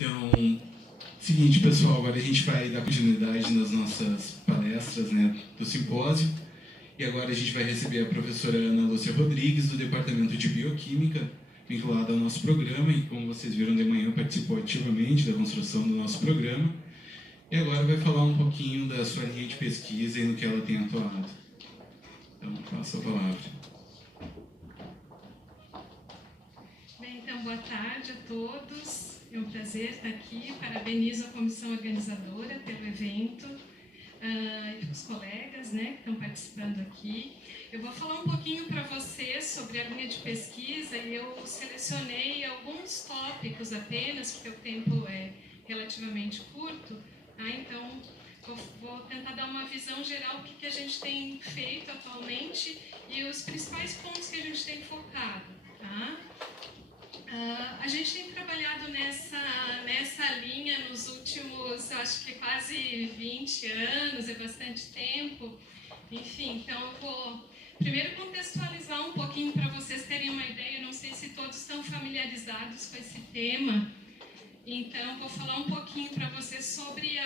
Então, seguinte, pessoal, agora a gente vai dar continuidade nas nossas palestras, né, do simpósio. E agora a gente vai receber a professora Ana Lúcia Rodrigues, do Departamento de Bioquímica, vinculada ao nosso programa, e como vocês viram de manhã, participou ativamente da construção do nosso programa. E agora vai falar um pouquinho da sua linha de pesquisa e no que ela tem atuado. Então, passo a palavra. Bem, então, boa tarde a todos. É um prazer estar aqui. Parabenizo a comissão organizadora pelo evento e os colegas, né, que estão participando aqui. Eu vou falar um pouquinho para vocês sobre a linha de pesquisa e eu selecionei alguns tópicos apenas, porque o tempo é relativamente curto. Então, vou tentar dar uma visão geral do que a gente tem feito atualmente e os principais pontos que a gente tem focado. Tá? A gente tem trabalhado nessa linha nos últimos, acho que quase 20 anos, é bastante tempo. Enfim, então eu vou primeiro contextualizar um pouquinho para vocês terem uma ideia. Não sei se todos estão familiarizados com esse tema. Então, vou falar um pouquinho para vocês sobre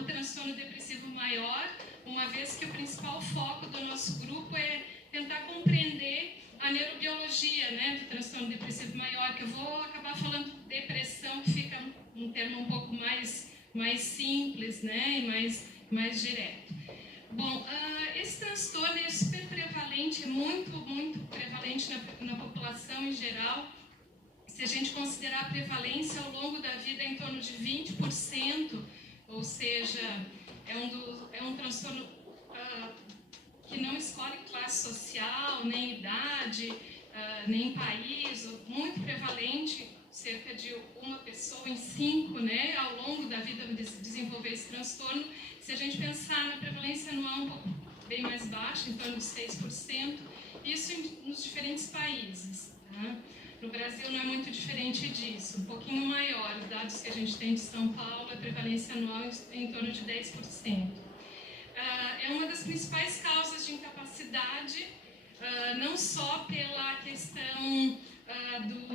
o transtorno depressivo maior, uma vez que o principal foco do nosso grupo é tentar compreender a neurobiologia, né, do transtorno depressivo maior, que eu vou acabar falando depressão, que fica um termo um pouco mais simples, né, e mais direto. Bom, esse transtorno é super prevalente, muito prevalente na população em geral. Se a gente considerar a prevalência ao longo da vida em torno de 20%, ou seja, é um transtorno que não escolhe classe social, nem idade, nem país, muito prevalente, cerca de uma pessoa em 5, né, ao longo da vida desenvolver esse transtorno. Se a gente pensar na prevalência anual um pouco bem mais baixa, em torno de 6%, isso nos diferentes países. Tá? No Brasil não é muito diferente disso, um pouquinho maior. Os dados que a gente tem de São Paulo, a prevalência anual é em torno de 10%. É uma das principais causas de incapacidade, não só pela questão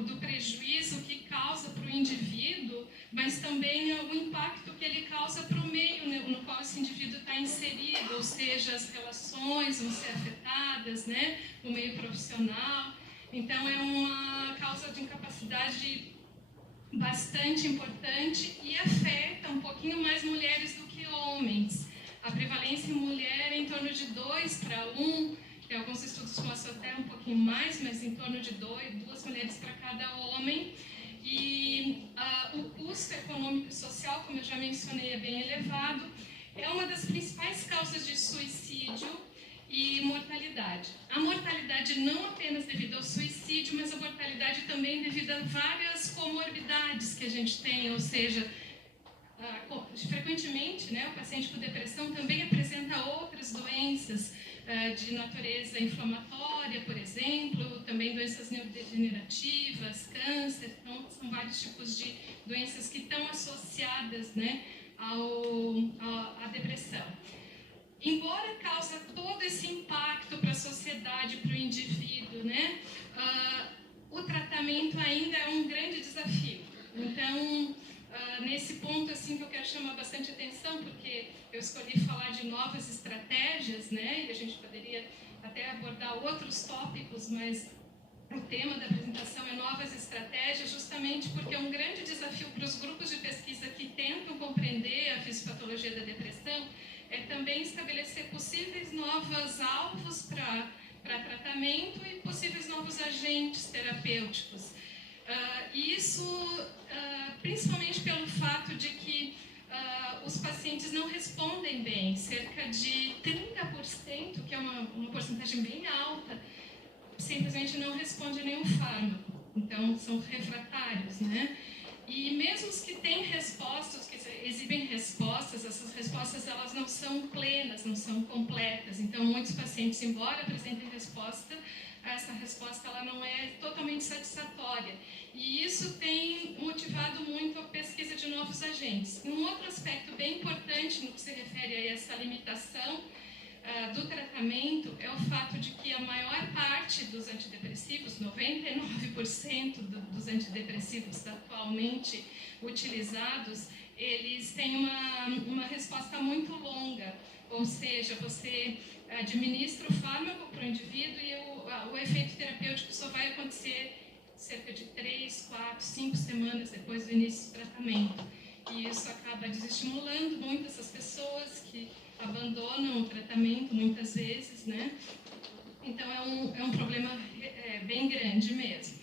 do prejuízo que causa para o indivíduo, mas também o impacto que ele causa para o meio no qual esse indivíduo está inserido, ou seja, as relações vão ser afetadas, né, o meio profissional. Então, é uma causa de incapacidade bastante importante e afeta um pouquinho mais mulheres do que homens. A prevalência em mulher é em torno de 2 para 1, tem alguns estudos mostram até um pouquinho mais, mas em torno de 2 mulheres para cada homem. E o custo econômico e social, como eu já mencionei, é bem elevado. É uma das principais causas de suicídio e mortalidade. A mortalidade não apenas devido ao suicídio, mas a mortalidade também devido a várias comorbidades que a gente tem, ou seja, frequentemente, né, o paciente com depressão também apresenta outras doenças de natureza inflamatória, por exemplo, também doenças neurodegenerativas, câncer. Então, são vários tipos de doenças que estão associadas, né, à depressão. Embora cause todo esse impacto para a sociedade, para o indivíduo, né, o tratamento ainda é um grande desafio. Então, nesse ponto assim que eu quero chamar bastante atenção, porque eu escolhi falar de novas estratégias, né, e a gente poderia até abordar outros tópicos, mas o tema da apresentação é novas estratégias, justamente porque é um grande desafio para os grupos de pesquisa que tentam compreender a fisiopatologia da depressão, é também estabelecer possíveis novos alvos para tratamento e possíveis novos agentes terapêuticos. Isso principalmente pelo fato de que os pacientes não respondem bem, cerca de 30%, que é uma porcentagem bem alta, simplesmente não responde a nenhum fármaco, então são refratários, né? E mesmo os que têm respostas, que exibem respostas, essas respostas elas não são plenas, não são completas. Então, muitos pacientes, embora apresentem resposta, essa resposta ela não é totalmente satisfatória. E isso tem motivado muito a pesquisa de novos agentes. Um outro aspecto bem importante no que se refere a essa limitação do tratamento é o fato de que a maior parte dos antidepressivos, 99% dos antidepressivos atualmente utilizados, eles têm uma resposta muito longa, ou seja, você administra o fármaco para o indivíduo e o efeito terapêutico só vai acontecer cerca de 3, 4, 5 semanas depois do início do tratamento. E isso acaba desestimulando muito essas pessoas que abandonam o tratamento muitas vezes, né? Então é um problema bem grande mesmo.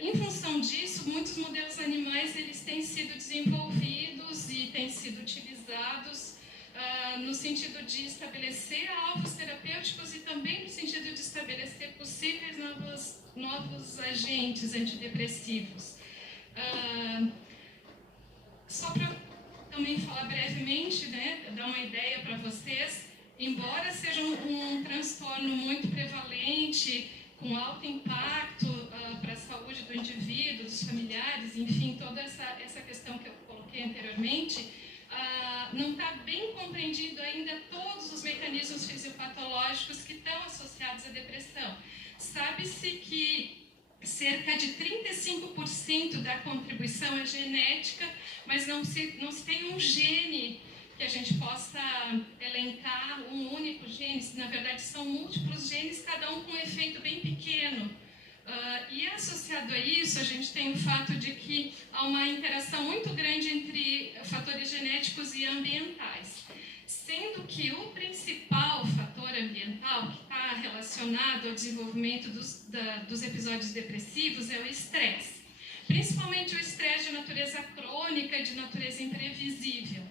Em função disso, muitos modelos animais eles têm sido desenvolvidos e têm sido utilizados no sentido de estabelecer alvos terapêuticos e também no sentido de estabelecer possíveis novos agentes antidepressivos. Só para também falar brevemente, né, dar uma ideia para vocês, embora seja um transtorno muito prevalente, com alto impacto para a saúde do indivíduo, dos familiares, enfim, toda essa questão que eu coloquei anteriormente, não está bem compreendido ainda todos os mecanismos fisiopatológicos que estão associados à depressão. Sabe-se que cerca de 35% da contribuição é genética, mas não se tem um gene que a gente possa elencar, um único gene. Na verdade, são múltiplos genes, cada um com um efeito bem pequeno. E associado a isso, a gente tem o fato de que há uma interação muito grande entre fatores genéticos e ambientais, sendo que o principal fator ambiental que está relacionado ao desenvolvimento dos episódios depressivos é o estresse, principalmente o estresse de natureza crônica e de natureza imprevisível.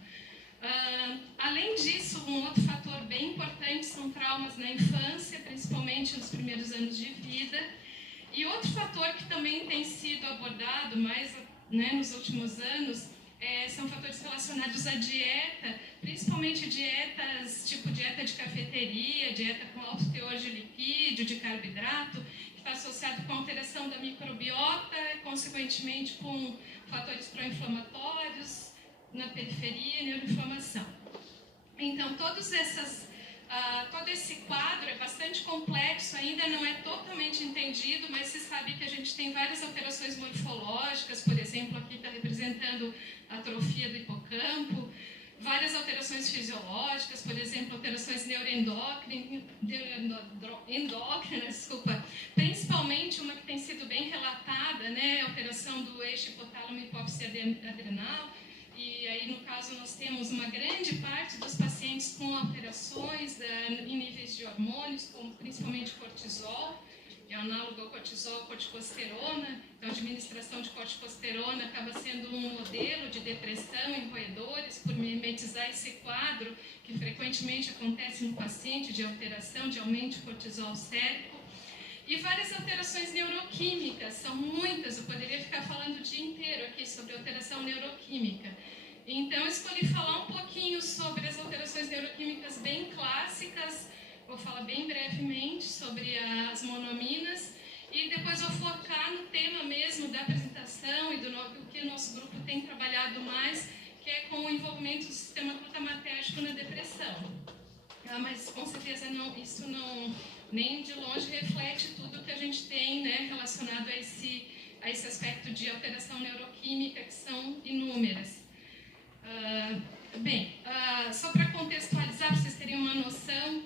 Além disso, um outro fator bem importante são traumas na infância, principalmente nos primeiros anos de vida. E outro fator que também tem sido abordado mais, né, nos últimos anos são fatores relacionados à dieta, principalmente dietas tipo dieta de cafeteria, dieta com alto teor de lipídio, de carboidrato, que está associado com a alteração da microbiota, consequentemente com fatores pró-inflamatórios na periferia e neuroinflamação. Então, todo esse quadro é bastante complexo, ainda não é totalmente entendido, mas se sabe que a gente tem várias alterações morfológicas, por exemplo, aqui está representando a atrofia do hipocampo, várias alterações fisiológicas, por exemplo, alterações neuroendócrinas, principalmente uma que tem sido bem relatada, né, a alteração do eixo hipotálamo e hipófise adrenal. E aí, no caso, nós temos uma grande parte dos pacientes com alterações em níveis de hormônios, como principalmente cortisol, que é análogo ao cortisol, corticosterona. Então, a administração de corticosterona acaba sendo um modelo de depressão em roedores, por mimetizar esse quadro que frequentemente acontece no paciente de alteração, de aumento de cortisol sérico. E várias alterações neuroquímicas, são muitas, eu poderia ficar falando o dia inteiro aqui sobre alteração neuroquímica. Então, eu escolhi falar um pouquinho sobre as alterações neuroquímicas bem clássicas, vou falar bem brevemente sobre as monoaminas, e depois vou focar no tema mesmo da apresentação e do que o nosso grupo tem trabalhado mais, que é com o envolvimento do sistema glutamatérgico na depressão. Mas, com certeza, isso não nem de longe reflete tudo que a gente tem, né, relacionado a esse aspecto de alteração neuroquímica, que são inúmeras. Só para contextualizar, para vocês terem uma noção,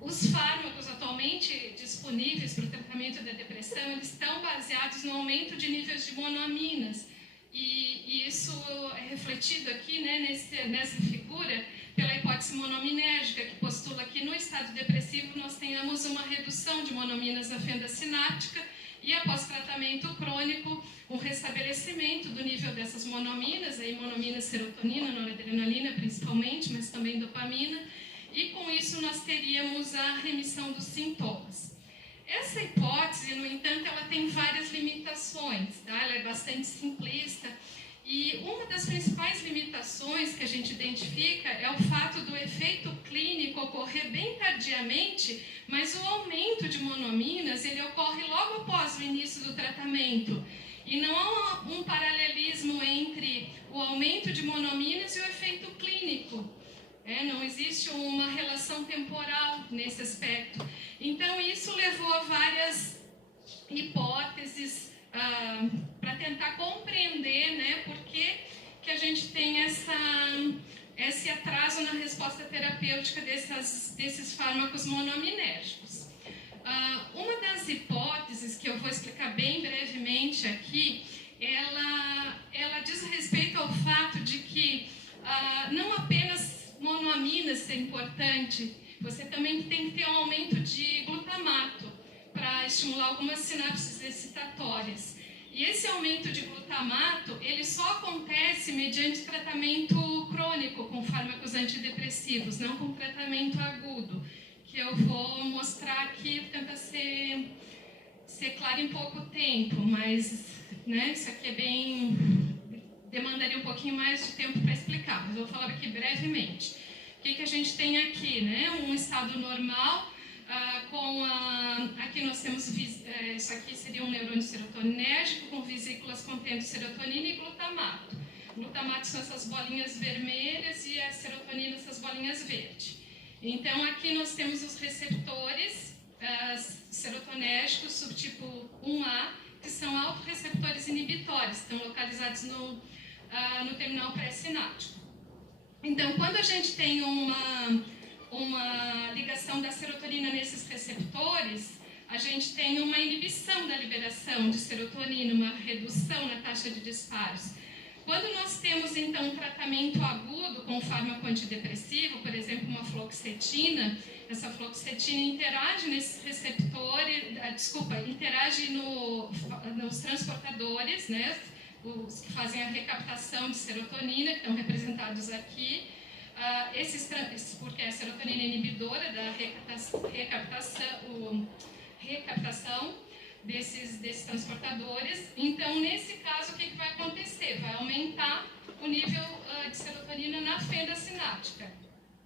os fármacos atualmente disponíveis para o tratamento da depressão, eles estão baseados no aumento de níveis de monoaminas. E isso é refletido aqui, né, nessa figura, pela hipótese monoaminérgica, que postula que no estado depressivo nós tenhamos uma redução de monoaminas na fenda sináptica e, após tratamento crônico, um restabelecimento do nível dessas monoaminas, aí monoamina, serotonina, noradrenalina principalmente, mas também dopamina, e com isso nós teríamos a remissão dos sintomas. Essa hipótese, no entanto, ela tem várias limitações, tá? Ela é bastante simplista. E uma das principais limitações que a gente identifica é o fato do efeito clínico ocorrer bem tardiamente, mas o aumento de monoaminas ele ocorre logo após o início do tratamento. E não há um paralelismo entre o aumento de monoaminas e o efeito clínico. Não existe uma relação temporal nesse aspecto. Então, isso levou a várias hipóteses para tentar compreender, né, por que a gente tem esse atraso na resposta terapêutica desses fármacos monoaminérgicos. Uma das hipóteses, que eu vou explicar bem brevemente aqui, ela diz respeito ao fato de que não apenas monoaminas é importante, você também tem que ter um aumento de glutamato para estimular algumas sinapses excitatórias. E esse aumento de glutamato, ele só acontece mediante tratamento crônico com fármacos antidepressivos, não com tratamento agudo, que eu vou mostrar aqui, tenta ser claro em pouco tempo, mas né, isso aqui demandaria um pouquinho mais de tempo para explicar, mas eu vou falar aqui brevemente. O que a gente tem aqui, né? Um estado normal, aqui nós temos, isso aqui seria um neurônio serotoninérgico com vesículas contendo serotonina e glutamato. Glutamato são essas bolinhas vermelhas e a serotonina essas bolinhas verdes. Então aqui nós temos os receptores serotonérgicos subtipo 1A, que são autorreceptores inibitórios, estão localizados no terminal pré-sináptico. Então, quando a gente tem uma ligação da serotonina nesses receptores, a gente tem uma inibição da liberação de serotonina, uma redução na taxa de disparos. Quando nós temos, então, um tratamento agudo com fármaco antidepressivo, por exemplo, uma fluoxetina, essa fluoxetina interage nesses receptores, interage nos transportadores, né? Os que fazem a recaptação de serotonina, que estão representados aqui, porque a serotonina é inibidora da recaptação desses transportadores. Então, nesse caso, o que vai acontecer? Vai aumentar o nível de serotonina na fenda sináptica.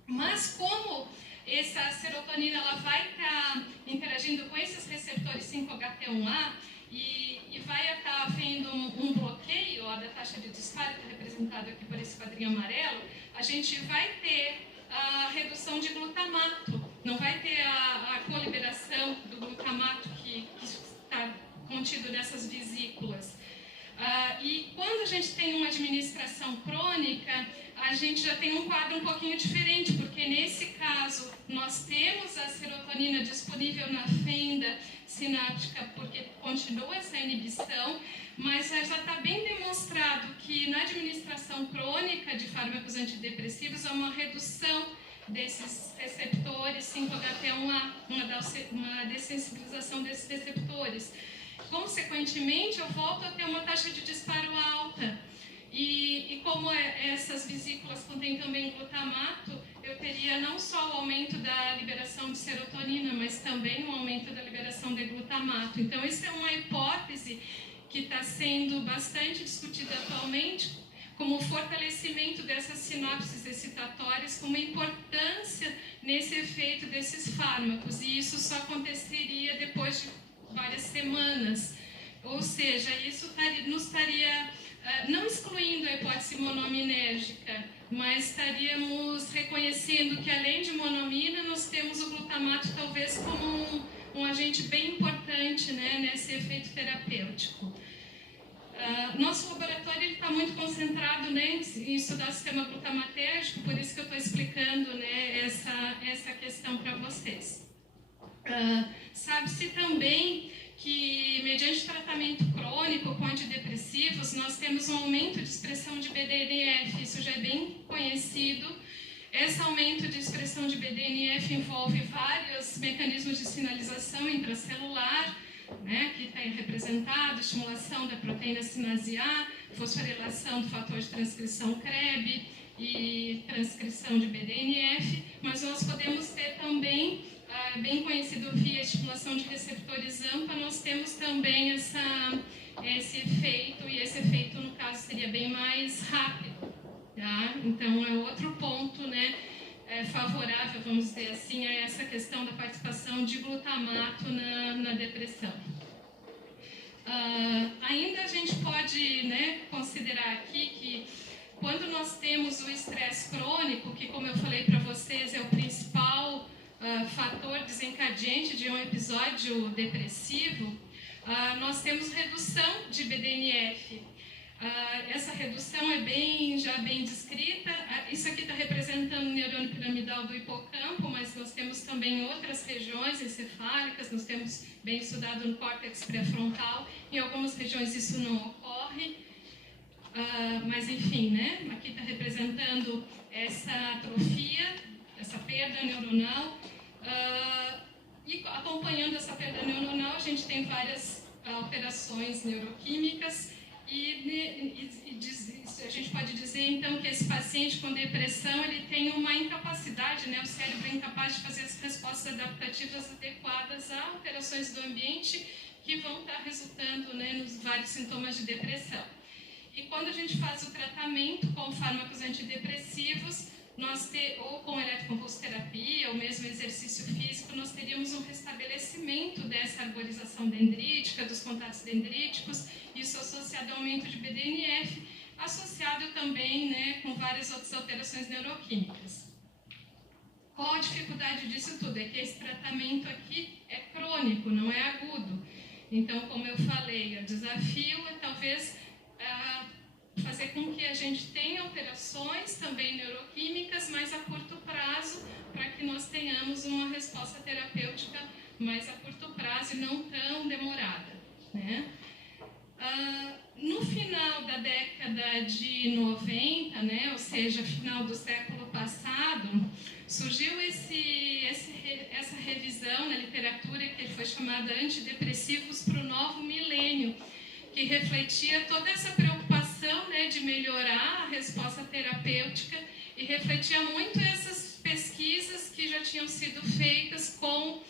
Mas como essa serotonina ela vai estar interagindo com esses receptores 5-HT1A, e vai estar havendo um bloqueio da taxa de disparo, que está representado aqui por esse quadrinho amarelo, a gente vai ter a redução de glutamato, não vai ter a coliberação do glutamato que está contido nessas vesículas. E quando a gente tem uma administração crônica, a gente já tem um quadro um pouquinho diferente, porque nesse caso nós temos a serotonina disponível na fenda sináptica, porque continua essa inibição, mas já está bem demonstrado que na administração crônica de fármacos antidepressivos há uma redução desses receptores 5-HT1A, uma dessensibilização desses receptores. Consequentemente, eu volto a ter uma taxa de disparo alta. E como essas vesículas contêm também glutamato, eu teria não só o aumento da liberação de serotonina, mas também o aumento da liberação de glutamato. Então, essa é uma hipótese que está sendo bastante discutida atualmente, como o fortalecimento dessas sinapses excitatórias, como a importância nesse efeito desses fármacos. E isso só aconteceria depois de várias semanas. Ou seja, isso nos estaria não excluindo a hipótese monoaminérgica, mas estaríamos reconhecendo que, além de monoamina, nós temos o glutamato talvez como um agente bem importante, né, nesse efeito terapêutico. Nosso laboratório está muito concentrado, né, em estudar o sistema glutamatérgico, por isso que eu estou explicando, né, essa questão para vocês. Sabe-se também que, mediante tratamento crônico com antidepressivos, nós temos um aumento de expressão de BDNF, isso já é bem conhecido. Esse aumento de expressão de BDNF envolve vários mecanismos de sinalização intracelular, né, que está representado, estimulação da proteína sinase A, fosforilação do fator de transcrição CREB e transcrição de BDNF, mas nós podemos ter também, bem conhecido via estimulação de receptores AMPA, nós temos também esse efeito, e esse efeito, no caso, seria bem mais rápido. Tá? Então, é outro ponto, né, favorável, vamos dizer assim, a essa questão da participação de glutamato na depressão. Ainda a gente pode, né, considerar aqui que quando nós temos o estresse crônico, que, como eu falei para episódio depressivo, nós temos redução de BDNF. Essa redução é já bem descrita. Isso aqui está representando o neurônio piramidal do hipocampo, mas nós temos também outras regiões encefálicas, nós temos bem estudado no córtex pré-frontal. Em algumas regiões isso não ocorre, mas enfim, né? Aqui está representando essa atrofia, essa perda neuronal. E acompanhando essa perda neuronal, a gente tem várias alterações neuroquímicas. E a gente pode dizer, então, que esse paciente com depressão ele tem uma incapacidade, né? O cérebro é incapaz de fazer as respostas adaptativas adequadas a alterações do ambiente que vão estar resultando, né, nos vários sintomas de depressão. E quando a gente faz o tratamento com fármacos antidepressivos, ou com eletroconvulsoterapia, ou mesmo exercício físico, nós teríamos um restabelecimento dessa arborização dendrítica, dos contatos dendríticos, isso associado ao aumento de BDNF, associado também, né, com várias outras alterações neuroquímicas. Qual a dificuldade disso tudo? É que esse tratamento aqui é crônico, não é agudo. Então, como eu falei, o desafio é talvez fazer com que a gente tenha alterações também neuroquímicas, mas a curto prazo, para que nós tenhamos uma resposta terapêutica mais a curto prazo e não tão demorada, né? No final da década de 90, né, ou seja, final do século passado, surgiu essa revisão na literatura que foi chamada Antidepressivos para o Novo Milênio, que refletia toda essa preocupação, né, de melhorar a resposta terapêutica e refletia muito essas pesquisas que já tinham sido feitas com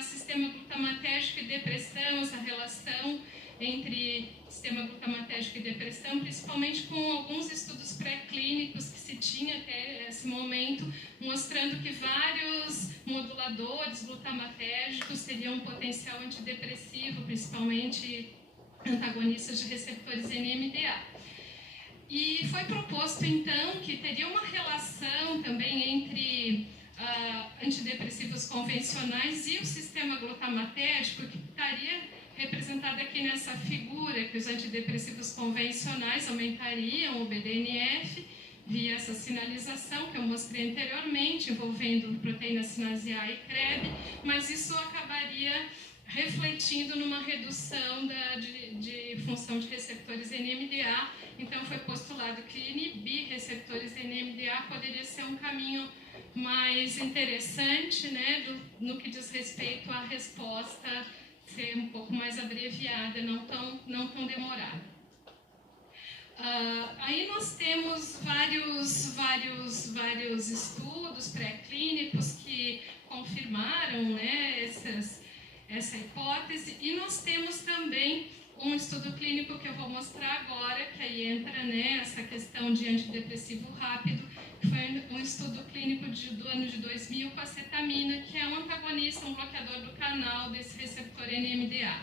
sistema glutamatérgico e depressão, essa relação entre sistema glutamatérgico e depressão, principalmente com alguns estudos pré-clínicos que se tinha até esse momento, mostrando que vários moduladores glutamatérgicos teriam um potencial antidepressivo, principalmente antagonistas de receptores NMDA. E foi proposto, então, que teria uma relação também entre antidepressivos convencionais e o sistema glutamatérgico, que estaria representado aqui nessa figura, que os antidepressivos convencionais aumentariam o BDNF via essa sinalização que eu mostrei anteriormente, envolvendo proteína sinase A e CREB, mas isso acabaria refletindo numa redução de função de receptores NMDA. Então, foi postulado que inibir receptores NMDA poderia ser um caminho mais interessante, né, no que diz respeito à resposta ser um pouco mais abreviada, não tão demorada. Aí nós temos vários estudos pré-clínicos que confirmaram, né, essa hipótese, e nós temos também um estudo clínico que eu vou mostrar agora, que aí entra, né, essa questão de antidepressivo rápido, que foi um estudo clínico do ano de 2000 com a cetamina, que é um antagonista, um bloqueador do canal desse receptor NMDA.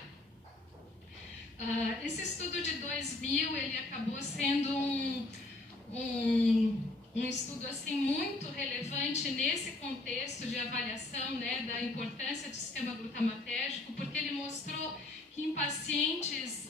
Esse estudo de 2000, ele acabou sendo um estudo assim, muito relevante nesse contexto de avaliação, né, da importância do sistema glutamatérgico, porque ele mostrou que em pacientes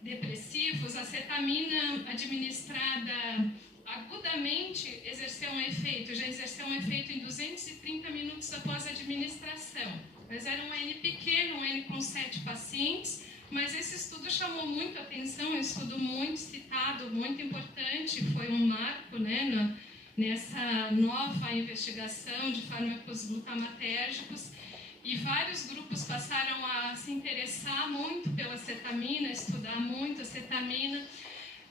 depressivos, a cetamina administrada agudamente exerceu um efeito, já exerceu um efeito em 230 minutos após a administração. Mas era um N pequeno, um N com 7 pacientes, mas esse estudo chamou muito a atenção, um estudo muito citado, muito importante, foi um marco, né, nessa nova investigação de fármacos glutamatérgicos, e vários grupos passaram a se interessar muito pela cetamina, estudar muito a cetamina.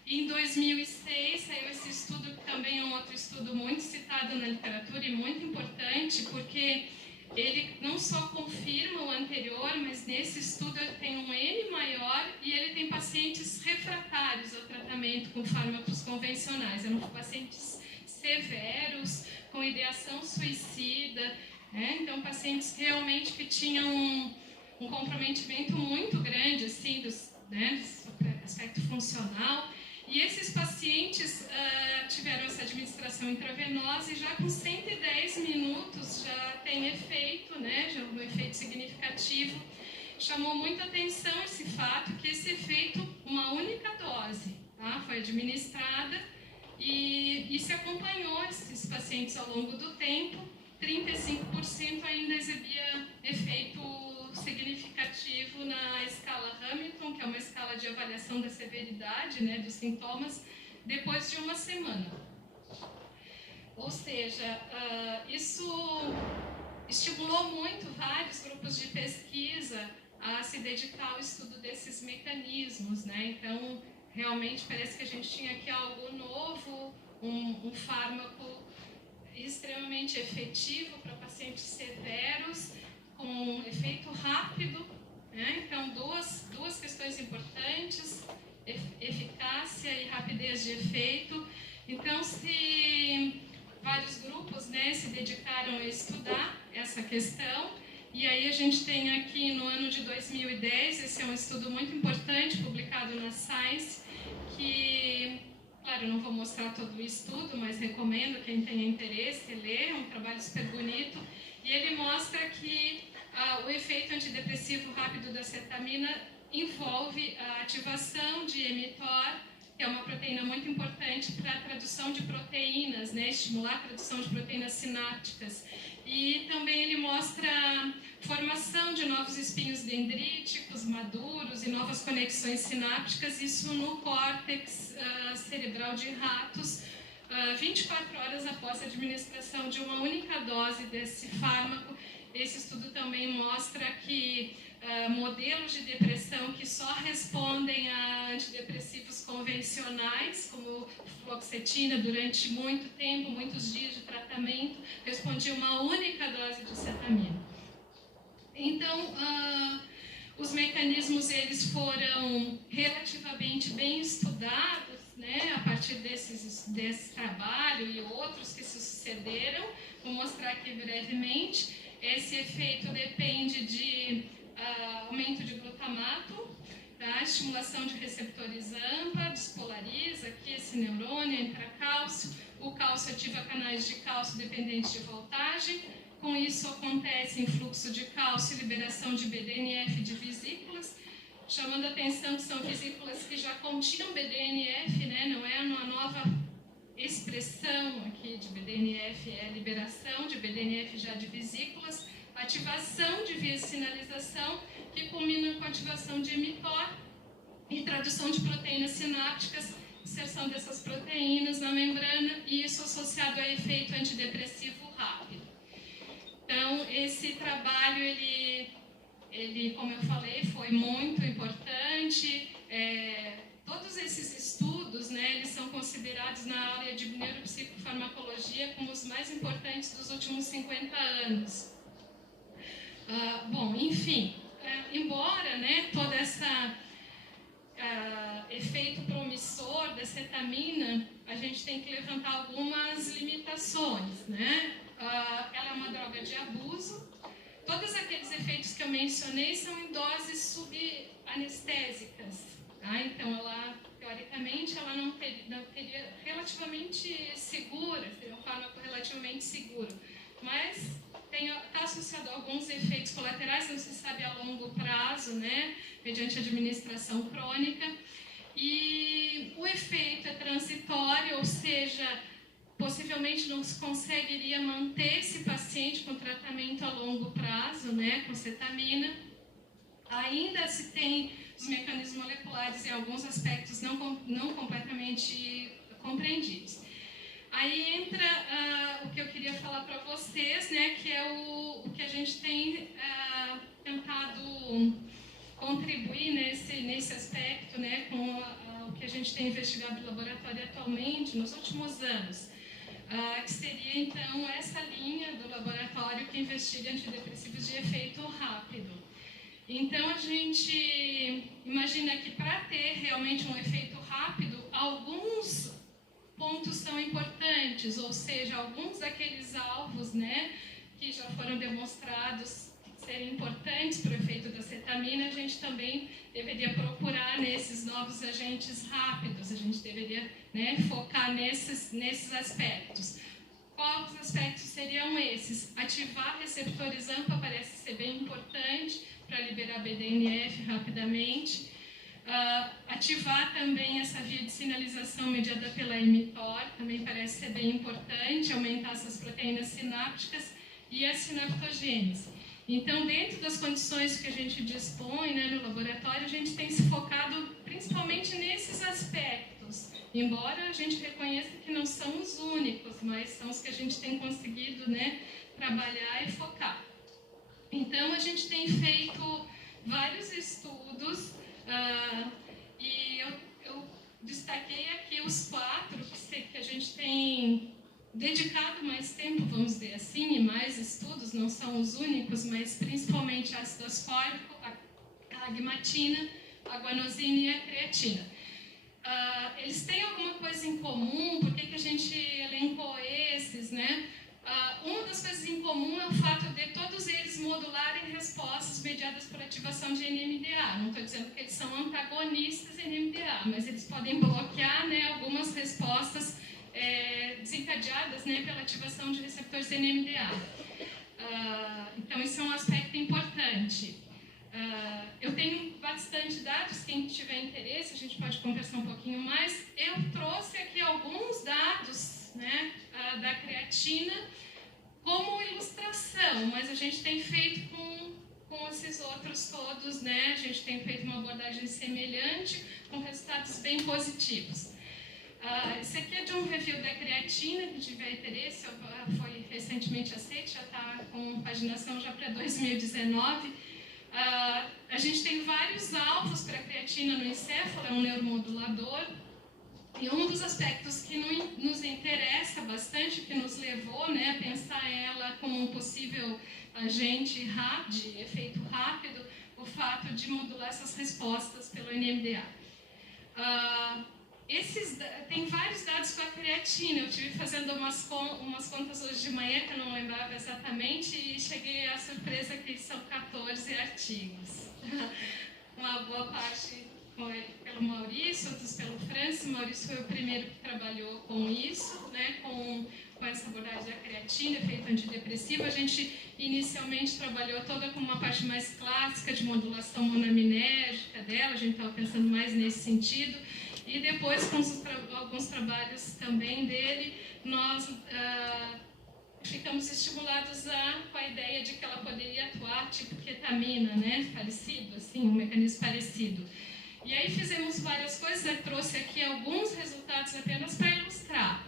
Em 2006 saiu esse estudo, que também é um outro estudo muito citado na literatura e muito importante, porque ele não só confirma o anterior, mas nesse estudo ele tem um N maior e ele tem pacientes refratários ao tratamento com fármacos convencionais. Eram pacientes severos, com ideação suicida, né? Então pacientes realmente que tinham um comprometimento muito grande assim, do aspecto funcional. E esses pacientes tiveram essa administração intravenosa e já com 110 minutos já tem efeito, né? Já um efeito significativo. Chamou muita atenção esse fato, que esse efeito, uma única dose, tá? Foi administrada e se acompanhou esses pacientes ao longo do tempo. 35% ainda exibia efeito significativo na escala Hamilton, que é uma escala de avaliação da severidade, né, dos sintomas, depois de uma semana. Ou seja, isso estimulou muito vários grupos de pesquisa a se dedicar ao estudo desses mecanismos, né? Então, realmente parece que a gente tinha aqui algo novo, um fármaco extremamente efetivo para pacientes severos, com efeito rápido, né? Então, duas questões importantes, eficácia e rapidez de efeito. Então, se vários grupos, né, se dedicaram a estudar essa questão, e aí a gente tem aqui no ano de 2010, esse é um estudo muito importante, publicado na Science, que, claro, eu não vou mostrar todo o estudo, mas recomendo quem tenha interesse ler, é um trabalho super bonito, e ele mostra que o efeito antidepressivo rápido da cetamina envolve a ativação de mTOR, que é uma proteína muito importante para a tradução de proteínas, né? Estimular a tradução de proteínas sinápticas. E também ele mostra a formação de novos espinhos dendríticos maduros e novas conexões sinápticas, isso no córtex cerebral de ratos, 24 horas após a administração de uma única dose desse fármaco. Esse estudo também mostra que modelos de depressão que só respondem a antidepressivos convencionais, como fluoxetina, durante muito tempo, muitos dias de tratamento, respondiam uma única dose de cetamina. Então, os mecanismos eles foram relativamente bem estudados, né, a partir desse trabalho e outros que se sucederam. Vou mostrar aqui brevemente. Esse efeito depende de aumento de glutamato, tá? Estimulação de receptores AMPA, despolariza aqui esse neurônio, entra cálcio, o cálcio ativa canais de cálcio dependentes de voltagem, com isso acontece influxo de cálcio e liberação de BDNF de vesículas, chamando a atenção que são vesículas que já continham BDNF, né? Não é uma nova expressão aqui de BDNF, é a liberação de BDNF já de vesículas, ativação de vias de sinalização, que culmina com a ativação de mTOR e tradução de proteínas sinápticas, inserção dessas proteínas na membrana, e isso associado a efeito antidepressivo rápido. Então, esse trabalho, ele como eu falei, foi muito importante. Todos esses estudos, né, eles são considerados na área de neuropsicofarmacologia como os mais importantes dos últimos 50 anos. Bom, enfim, embora, né, todo esse efeito promissor da cetamina, a gente tem que levantar algumas limitações, né? Ela é uma droga de abuso. Todos aqueles efeitos que eu mencionei são em doses subanestésicas. Então, ela, teoricamente, ela não teria relativamente segura, seria um fármaco relativamente seguro. Mas está associado a alguns efeitos colaterais, não se sabe a longo prazo, né, mediante administração crônica. E o efeito é transitório, ou seja, possivelmente não se conseguiria manter esse paciente com tratamento a longo prazo, né, com cetamina. Ainda se tem os mecanismos moleculares em alguns aspectos não completamente compreendidos. Aí entra o que eu queria falar para vocês, né, que é o que a gente tem tentado contribuir nesse aspecto, né, com o que a gente tem investigado no laboratório atualmente, nos últimos anos, que seria, então, essa linha do laboratório que investiga antidepressivos de efeito rápido. Então, a gente imagina que para ter realmente um efeito rápido, alguns pontos são importantes, ou seja, alguns daqueles alvos, né, que já foram demonstrados serem importantes para o efeito da cetamina, a gente também deveria procurar nesses novos novos agentes rápidos. A gente deveria, né, focar nesses aspectos. Quais os aspectos seriam esses? Ativar receptores AMPA parece ser bem importante para liberar BDNF rapidamente. Ativar também essa via de sinalização mediada pela mTOR, também parece ser bem importante, aumentar essas proteínas sinápticas e a sinaptogênese. Então, dentro das condições que a gente dispõe, né, no laboratório, a gente tem se focado principalmente nesses aspectos, embora a gente reconheça que não são os únicos, mas são os que a gente tem conseguido, né, trabalhar e focar. Então, a gente tem feito vários estudos, e eu destaquei aqui os 4 que a gente tem dedicado mais tempo, vamos dizer assim, e mais estudos, não são os únicos, mas principalmente ácido ascórbico, a agmatina, a guanosina e a creatina. Eles têm alguma coisa em comum? Por que a gente elencou esses, né? Uma das coisas em comum é o fato de todos eles modularem respostas mediadas por ativação de NMDA. Não estou dizendo que eles são antagonistas em NMDA, mas eles podem bloquear, né, algumas respostas desencadeadas, né, pela ativação de receptores de NMDA. Então, isso é um aspecto importante. Eu tenho bastante dados, quem tiver interesse, a gente pode conversar um pouquinho mais. Eu trouxe aqui alguns dados, né, da creatina como ilustração, mas a gente tem feito com esses outros todos, né? A gente tem feito uma abordagem semelhante, com resultados bem positivos. Esse aqui é de um review da creatina, que tiver interesse, foi recentemente aceito, já está com paginação já para 2019. A gente tem vários alvos para a creatina no encéfalo, é um neuromodulador. E um dos aspectos que nos interessa bastante, que nos levou, né, a pensar ela como um possível agente de efeito rápido, o fato de modular essas respostas pelo NMDA. Tem vários dados com a creatina. Eu estive fazendo umas contas hoje de manhã, que eu não lembrava exatamente, e cheguei à surpresa que são 14 artigos. Uma boa parte pelo Maurício, outros pelo Francis. O Maurício foi o primeiro que trabalhou com isso, né, com essa abordagem da creatina, efeito antidepressivo. A gente inicialmente trabalhou toda com uma parte mais clássica de modulação monoaminérgica dela, a gente estava pensando mais nesse sentido. E depois, com alguns trabalhos também dele, nós ficamos estimulados com a ideia de que ela poderia atuar tipo ketamina, né, parecido, assim, um mecanismo parecido. E aí fizemos várias coisas, eu trouxe aqui alguns resultados apenas para ilustrar.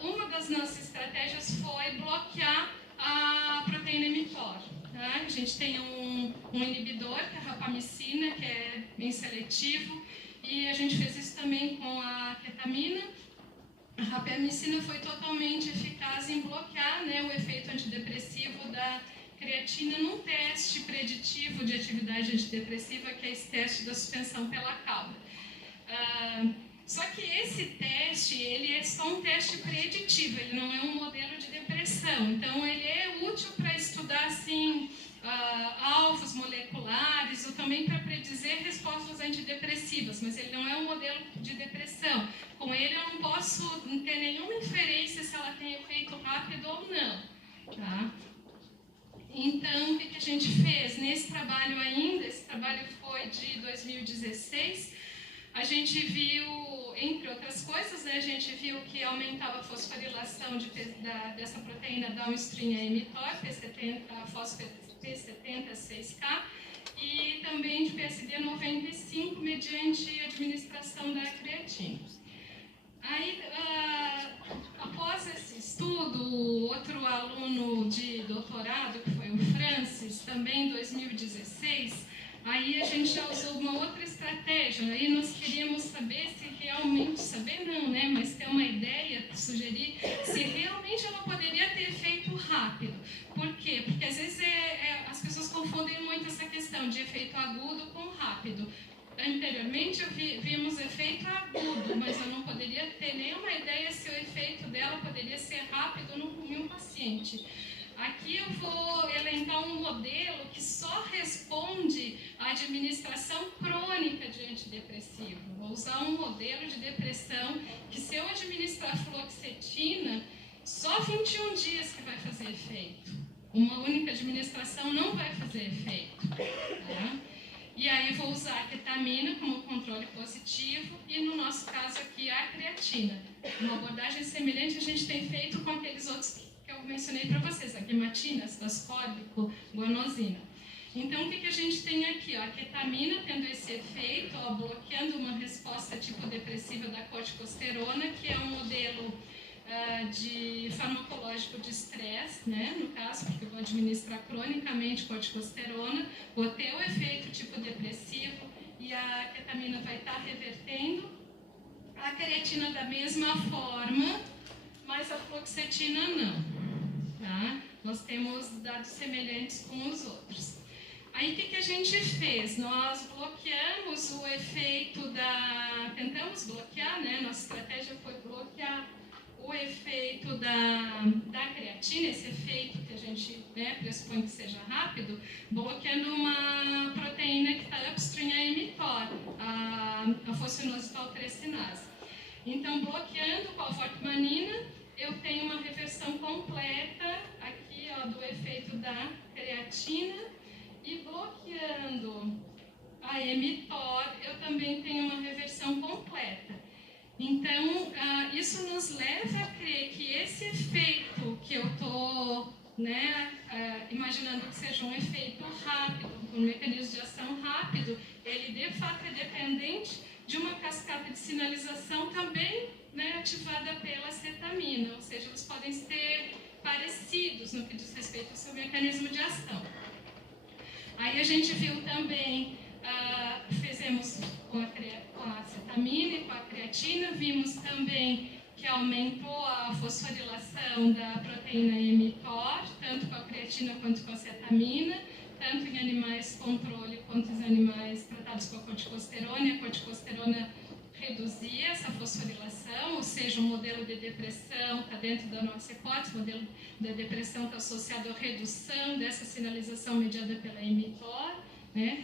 Uma das nossas estratégias foi bloquear a proteína mTOR. Tá? A gente tem um inibidor, que é a rapamicina, que é bem seletivo, e a gente fez isso também com a ketamina. A rapamicina foi totalmente eficaz em bloquear, né, o efeito antidepressivo da creatina num teste preditivo de atividade antidepressiva, que é esse teste da suspensão pela cauda. Só que esse teste, ele é só um teste preditivo, ele não é um modelo de depressão. Então, ele é útil para estudar, assim, alvos moleculares, ou também para predizer respostas antidepressivas, mas ele não é um modelo de depressão. Com ele, eu não posso ter nenhuma inferência se ela tem efeito rápido ou não. Tá? Então, o que a gente fez? Nesse trabalho ainda, esse trabalho foi de 2016, a gente viu, entre outras coisas, né, a gente viu que aumentava a fosforilação dessa proteína downstream a mTOR, P70-6K, e também de PSD95, mediante administração da creatina. Aí, após esse estudo, outro aluno de doutorado, que foi o Francis, também em 2016, aí a gente já usou uma outra estratégia. Aí nós queríamos saber se realmente, saber não, né, mas ter uma ideia, sugerir se realmente ela poderia ter efeito rápido. Por quê? Porque às vezes as pessoas confundem muito essa questão de efeito agudo com rápido. Anteriormente vimos efeito agudo, mas eu não poderia ter nenhuma ideia se o efeito dela poderia ser rápido em um paciente. Aqui eu vou elencar um modelo que só responde à administração crônica de antidepressivo. Vou usar um modelo de depressão que, se eu administrar fluoxetina, só 21 dias que vai fazer efeito. Uma única administração não vai fazer efeito. Tá? E aí vou usar a ketamina como controle positivo e, no nosso caso aqui, a creatina. Uma abordagem semelhante a gente tem feito com aqueles outros que eu mencionei para vocês, a guimatina, ácido ascórbico, guanosina. Então, o que a gente tem aqui? Ó, a ketamina tendo esse efeito, ó, bloqueando uma resposta tipo depressiva da corticosterona, que é um modelo de farmacológico de estresse, né, no caso, porque eu vou administrar cronicamente corticosterona, vou ter o efeito tipo depressivo e a ketamina vai estar revertendo. A creatina da mesma forma, mas a fluoxetina não. Tá? Nós temos dados semelhantes com os outros. Aí o que a gente fez? Nós bloqueamos o efeito tentamos bloquear, né? Nossa estratégia foi bloquear o efeito da creatina, esse efeito que a gente, né, pressupõe que seja rápido, bloqueando uma proteína que está upstream a mTOR, a fosfoninositol-trecinase. Então, bloqueando com a vortmanina, eu tenho uma reversão completa aqui, ó, do efeito da creatina, e bloqueando a mTOR, eu também tenho uma reversão completa. Então, isso nos leva a crer que esse efeito que eu estou, né, imaginando que seja um efeito rápido, um mecanismo de ação rápido, ele de fato é dependente de uma cascata de sinalização também, né, ativada pela acetamina, ou seja, eles podem ser parecidos no que diz respeito ao seu mecanismo de ação. Aí a gente viu também, fizemos com a acetamina e com a creatina, vimos também que aumentou a fosforilação da proteína mTOR, tanto com a creatina quanto com a acetamina, tanto em animais controle quanto em animais tratados com a corticosterona, e a corticosterona reduzia essa fosforilação, ou seja, o modelo de depressão está dentro da nossa hipótese, o modelo da depressão está associado à redução dessa sinalização mediada pela mTOR, né,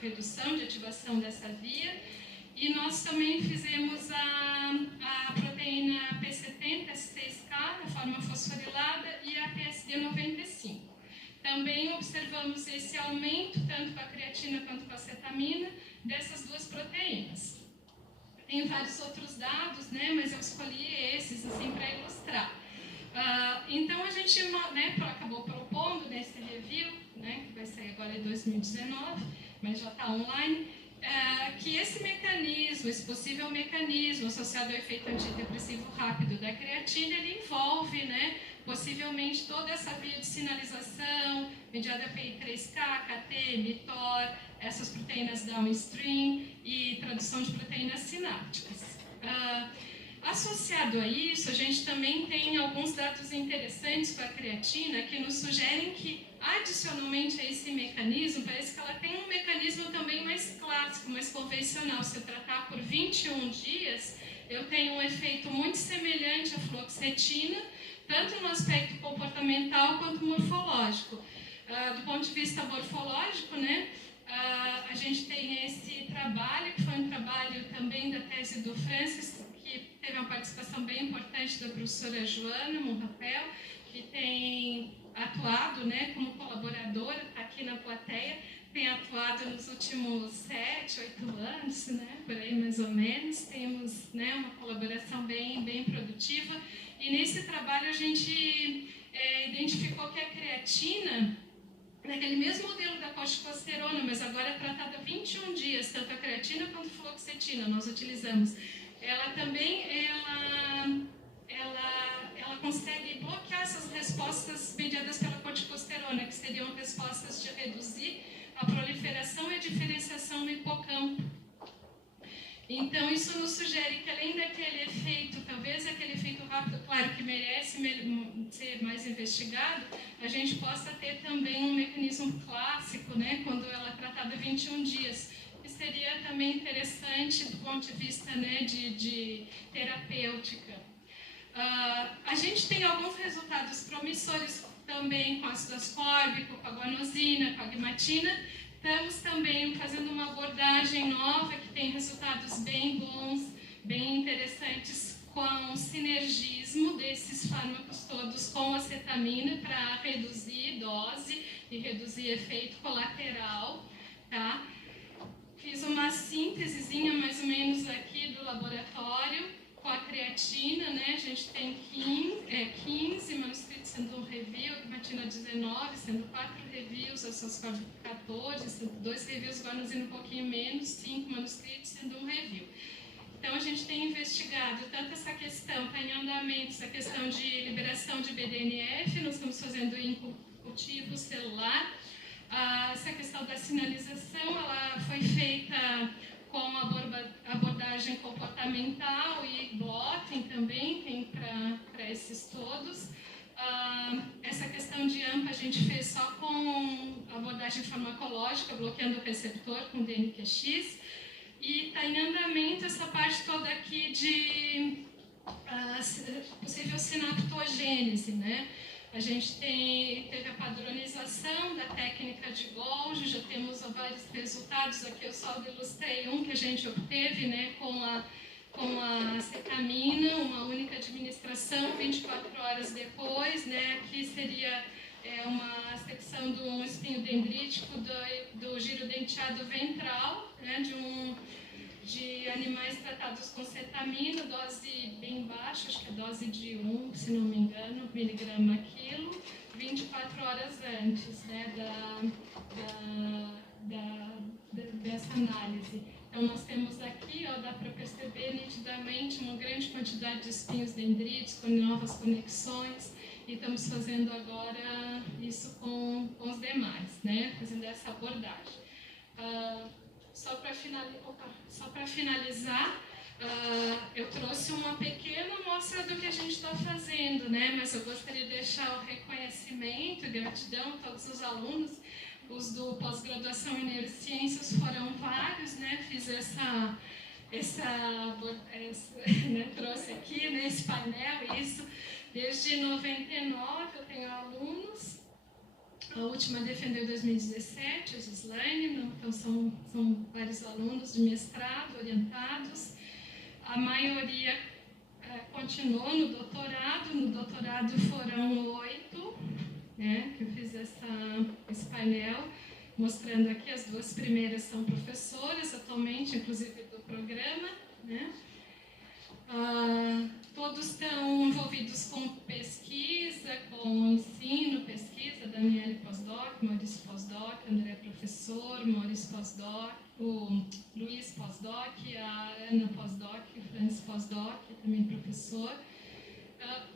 redução de ativação dessa via, e nós também fizemos a proteína P70, S6K, a forma fosforilada, e a PSD95. Também observamos esse aumento, tanto com a creatina quanto com a acetamina, dessas duas proteínas. Tem vários outros dados, né, mas eu escolhi esses assim, para ilustrar. Então, a gente, né, acabou propondo nesse review, né, que vai sair agora em 2019, mas já está online, que esse mecanismo, esse possível mecanismo associado ao efeito antidepressivo rápido da creatina, ele envolve, né, possivelmente toda essa via de sinalização mediada PI3K, KT, mTOR, essas proteínas downstream e tradução de proteínas sinápticas. Associado a isso, a gente também tem alguns dados interessantes com a creatina que nos sugerem que, adicionalmente a esse mecanismo, parece que ela tem um mecanismo também mais clássico, mais convencional. Se eu tratar por 21 dias, eu tenho um efeito muito semelhante à fluoxetina, tanto no aspecto comportamental quanto morfológico. Do ponto de vista morfológico, né, a gente tem esse trabalho, que foi um trabalho também da tese do Francis, que teve uma participação bem importante da professora Joana Monrapel, que tem atuado, né, como colaboradora, está aqui na plateia, tem atuado nos últimos 7, 8 anos, né, por aí mais ou menos. Temos, né, uma colaboração bem produtiva. E nesse trabalho a gente identificou que a creatina, naquele mesmo modelo da corticosterona, mas agora tratada 21 dias, tanto a creatina quanto a fluoxetina nós utilizamos, ela também ela consegue bloquear essas respostas mediadas pela corticosterona, que seriam respostas de reduzir a proliferação e a diferenciação no hipocampo. Então, isso nos sugere que, além daquele efeito, talvez aquele efeito rápido, claro, que merece ser mais investigado, a gente possa ter também um mecanismo clássico, né, quando ela é tratada 21 dias, que seria também interessante do ponto de vista, né, de terapêutica. A gente tem alguns resultados promissores também com ácido ascórbico, com a guanosina, com a agmatina. Estamos também fazendo uma abordagem nova que tem resultados bem bons, bem interessantes, com o sinergismo desses fármacos todos com acetamina para reduzir dose e reduzir efeito colateral, tá? Fiz uma síntesezinha mais ou menos aqui do laboratório com a creatina, né? A gente tem 15 manuscritos sendo um review, a agmatina 19, sendo 4 reviews, a Soscorb 14, sendo 2 reviews, guanosina um pouquinho menos, 5 manuscritos sendo um review. Então, a gente tem investigado tanto essa questão, está em andamento, essa questão de liberação de BDNF, nós estamos fazendo em cultivo celular. Essa questão da sinalização, ela foi feita com abordagem comportamental e blotting também, tem para esses todos. Essa questão de AMPA a gente fez só com abordagem farmacológica, bloqueando o receptor com DNQX. E está em andamento essa parte toda aqui de possível sinaptogênese, né? A gente teve a padronização da técnica de Golgi, já temos vários resultados, aqui eu só ilustrei um que a gente obteve, né, com a acetamina, uma única administração, 24 horas depois, né? Aqui seria uma secção do espinho dendrítico do giro denteado ventral, né, de animais tratados com cetamina, dose bem baixa, acho que é dose de 1, se não me engano, miligrama quilo, 24 horas antes, né, dessa análise. Então, nós temos aqui, ó, dá para perceber nitidamente uma grande quantidade de espinhos dendríticos com novas conexões, e estamos fazendo agora isso com os demais, né, fazendo essa abordagem. Só para finalizar, eu trouxe uma pequena amostra do que a gente está fazendo, né? Mas eu gostaria de deixar o reconhecimento e gratidão a todos os alunos. Os do pós-graduação em neurociências foram vários, né? Fiz né? Trouxe aqui, né, esse painel, isso. Desde 99 eu tenho alunos. A última defendeu em 2017, a Gislaine, então são vários alunos de mestrado orientados. A maioria continuou no doutorado foram 8, né, que eu fiz esse painel, mostrando aqui, as 2 primeiras são professoras, atualmente, inclusive do programa, né. Todos estão envolvidos com pesquisa, com ensino, pesquisa, Daniele pós-doc, Maurício pós-doc, André professor, Maurício pós-doc, o Luiz pós-doc, a Ana pós-doc, o Francis pós-doc, também professor.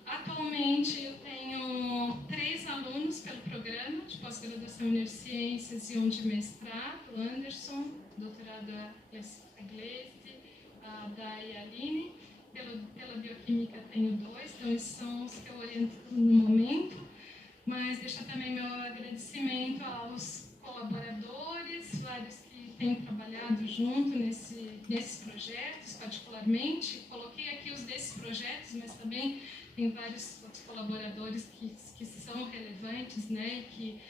Atualmente eu tenho 3 alunos pelo programa de pós-graduação em neurociências e um de mestrado, o Anderson, doutorado a Gleice, a Day e a Aline. Pela bioquímica tenho 2, então esses são os que eu oriento no momento, mas deixo também meu agradecimento aos colaboradores, vários que têm trabalhado junto nesses projetos, particularmente. Coloquei aqui os desses projetos, mas também tem vários outros colaboradores que são relevantes, né, que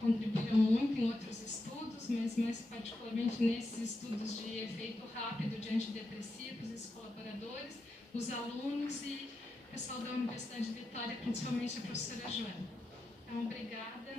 contribuíram muito em outros estudos, mas mais particularmente nesses estudos de efeito rápido de antidepressivos, esses colaboradores, os alunos e o pessoal da Universidade de Vitória, principalmente a professora Joana. Então, obrigada.